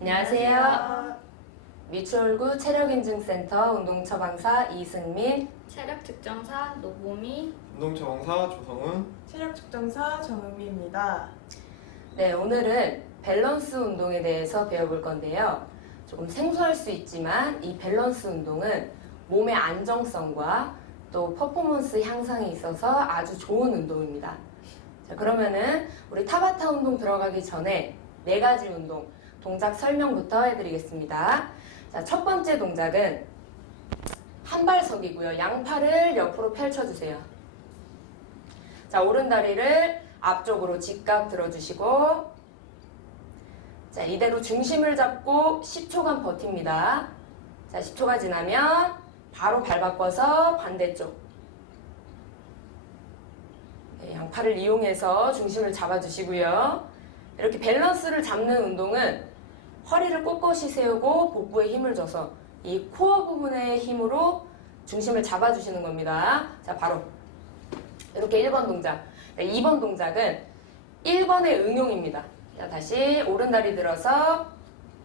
안녕하세요. 미추홀구 체력인증센터 운동처방사 이승민. 체력 측정사 노보미 운동처방사 조성훈 체력 측정사 정은미입니다. 네, 오늘은 밸런스 운동에 대해서 배워볼 건데요. 조금 생소할 수 있지만 이 밸런스 운동은 몸의 안정성과 또 퍼포먼스 향상에 있어서 아주 좋은 운동입니다. 자, 그러면은 우리 타바타 운동 들어가기 전에 네 가지 운동 동작 설명부터 해드리겠습니다. 자, 첫 번째 동작은 한발석이고요. 양팔을 옆으로 펼쳐주세요. 자, 오른 다리를 앞쪽으로 직각 들어주시고 자, 이대로 중심을 잡고 10초간 버팁니다. 자, 10초가 지나면 바로 발 바꿔서 반대쪽. 네, 양팔을 이용해서 중심을 잡아주시고요. 이렇게 밸런스를 잡는 운동은 허리를 꼿꼿이 세우고 복부에 힘을 줘서 이 코어 부분의 힘으로 중심을 잡아주시는 겁니다. 자, 바로 이렇게 1번 동작. 네, 2번 동작은 1번의 응용입니다. 자, 다시 오른 다리 들어서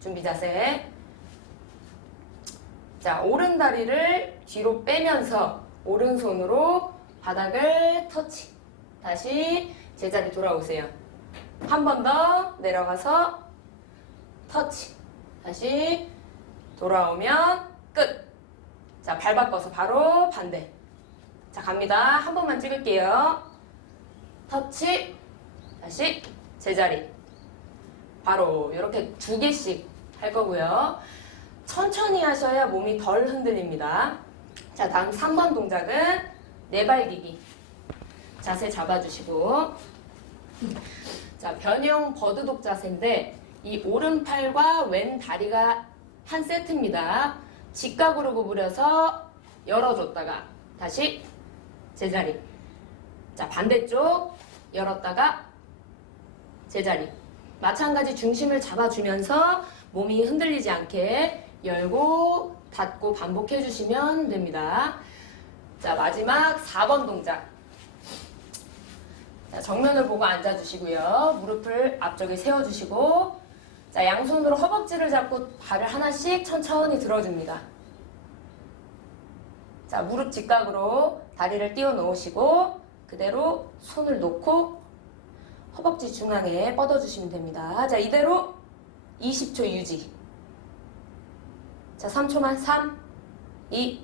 준비 자세. 자, 오른 다리를 뒤로 빼면서 오른손으로 바닥을 터치. 다시 제자리 돌아오세요. 한 번 더 내려가서 터치. 다시 돌아오면 끝. 자, 발 바꿔서 바로 반대. 자, 갑니다. 한 번만 찍을게요. 터치. 다시 제자리. 바로 이렇게 두 개씩 할 거고요. 천천히 하셔야 몸이 덜 흔들립니다. 자, 다음 3번 동작은 내발기기. 자세 잡아주시고. 자, 변형 버드독 자세인데 이 오른팔과 왼 다리가 한 세트입니다. 직각으로 구부려서 열어줬다가 다시 제자리. 자, 반대쪽 열었다가 제자리. 마찬가지 중심을 잡아주면서 몸이 흔들리지 않게 열고 닫고 반복해 주시면 됩니다. 자, 마지막 4번 동작. 자, 정면을 보고 앉아주시고요. 무릎을 앞쪽에 세워주시고, 자, 양손으로 허벅지를 잡고 발을 하나씩 천천히 들어줍니다. 자, 무릎 직각으로 다리를 띄워 놓으시고, 그대로 손을 놓고, 허벅지 중앙에 뻗어주시면 됩니다. 자, 이대로 20초 유지. 자, 3초만 3, 2,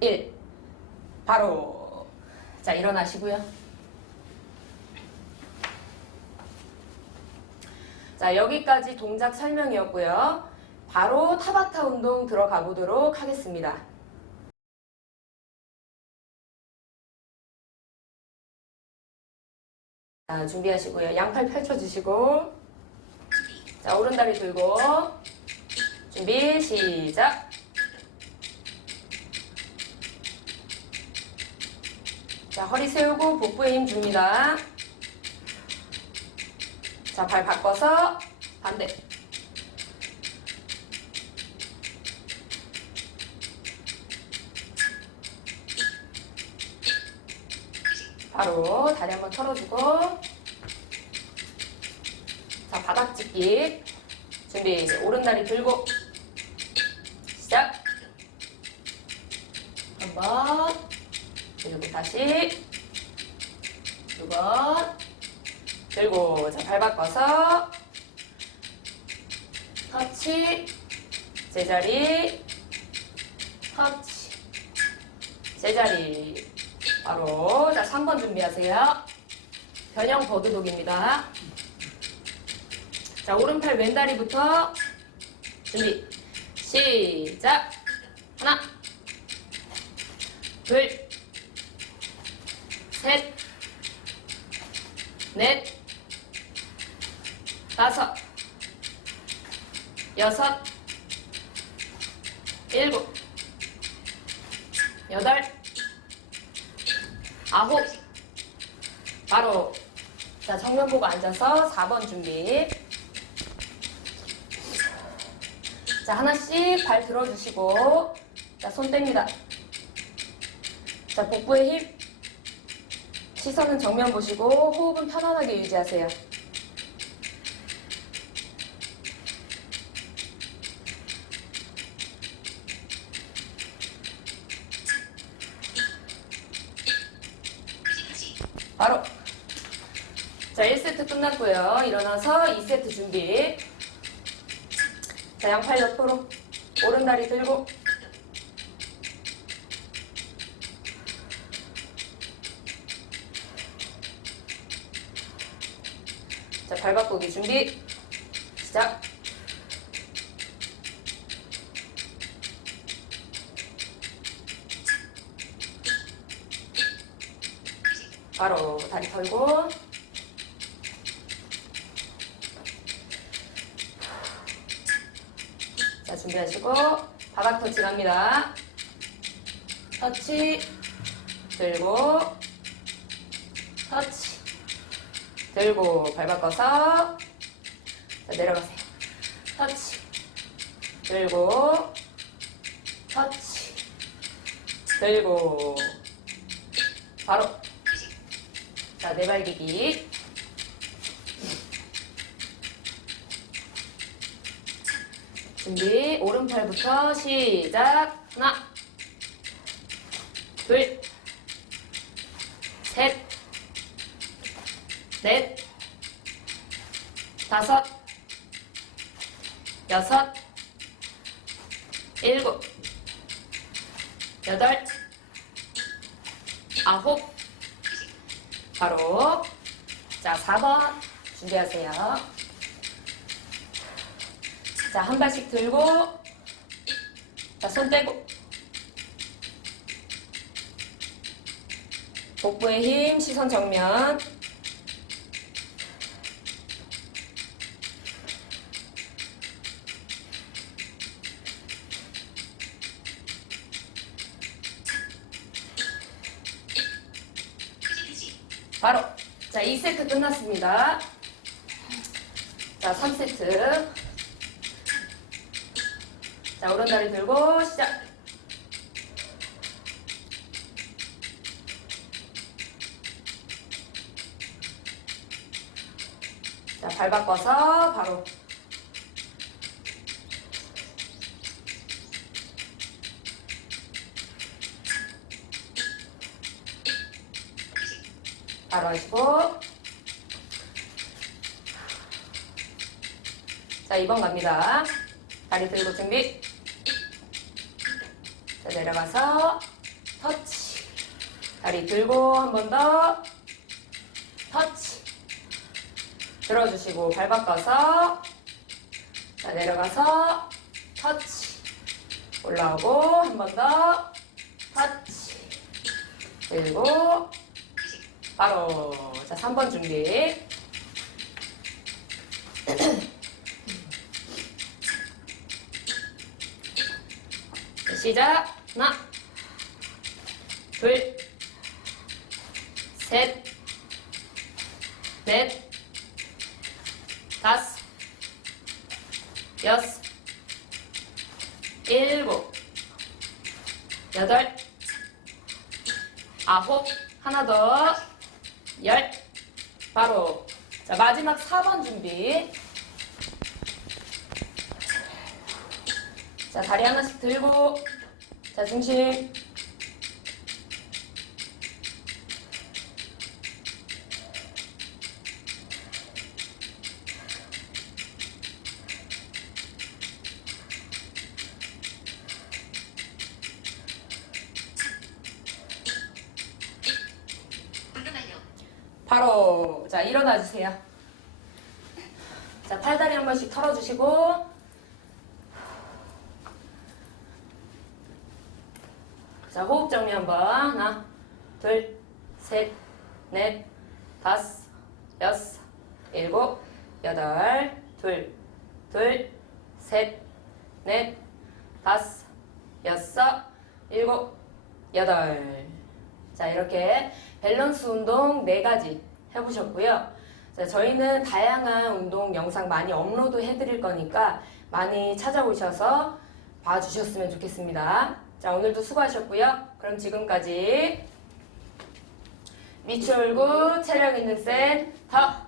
1. 바로. 자, 일어나시고요. 자, 여기까지 동작 설명이었고요. 바로 타바타 운동 들어가 보도록 하겠습니다. 자, 준비하시고요. 양팔 펼쳐주시고. 자, 오른다리 들고. 준비, 시작. 자, 허리 세우고 복부에 힘 줍니다. 자, 발 바꿔서 반대. 바로 다리 한번 털어주고. 자, 바닥 짚기. 준비. 이제 오른 다리 들고. 시작. 한 번. 그리고 다시. 두 번. 들고. 자, 발 바꿔서. 터치. 제자리. 터치. 제자리. 바로. 자, 3번 준비하세요. 변형 버드독입니다. 자, 오른팔 왼다리부터 준비. 시작. 하나, 둘, 셋, 넷, 다섯, 여섯, 일곱, 여덟, 아홉. 바로. 자, 정면 보고 앉아서 4번 준비. 자, 하나씩 발 들어주시고, 자, 손 뗍니다. 자, 복부에 힘. 시선은 정면 보시고, 호흡은 편안하게 유지하세요. 세트 끝났고요. 일어나서 2세트 준비. 자, 양팔 옆으로. 오른 다리 들고. 자, 발 바꾸기 준비. 시작. 바로 다리 털고. 자, 준비하시고 바닥 터치 갑니다. 터치. 들고. 터치. 들고 발 바꿔서 자, 내려가세요. 터치. 들고. 터치. 들고. 바로. 자 내발기기 준비 오른팔부터 시작. 하나 둘셋넷 다섯 여섯 일곱 여덟 아홉. 바로 자 4번 준비하세요 자 한 발씩 들고 자 손 떼고. 복부의 힘 시선 정면. 바로. 자 2세트 끝났습니다. 자 3세트 자 오른다리 들고 시작. 자 발 바꿔서 바로. 바로 하시고. 자 2번 갑니다. 다리 들고 준비. 자 내려가서 터치. 다리 들고 한 번 더 터치. 들어주시고 발 바꿔서 자 내려가서 터치. 올라오고 한 번 더 터치. 들고 바로 자 3번 준비. 시작 하나 둘 셋 넷 다섯 여섯 일곱 여덟 아홉 하나 더 열. 바로. 자 마지막 4번 준비. 자 다리 하나씩 들고 자 중심 바로 자 일어나 주세요. 자 팔다리 한 번씩 털어주시고 자 호흡 정리 한번 하나 둘셋넷 다섯 여섯 일곱 여덟 둘둘셋넷 다섯 여섯 일곱 여덟 자 이렇게 밸런스 운동 네 가지 해보셨고요. 자, 저희는 다양한 운동 영상 많이 업로드 해드릴 거니까 많이 찾아오셔서 봐주셨으면 좋겠습니다. 자 오늘도 수고하셨고요. 그럼 지금까지 미추 얼굴 체력 있는 센터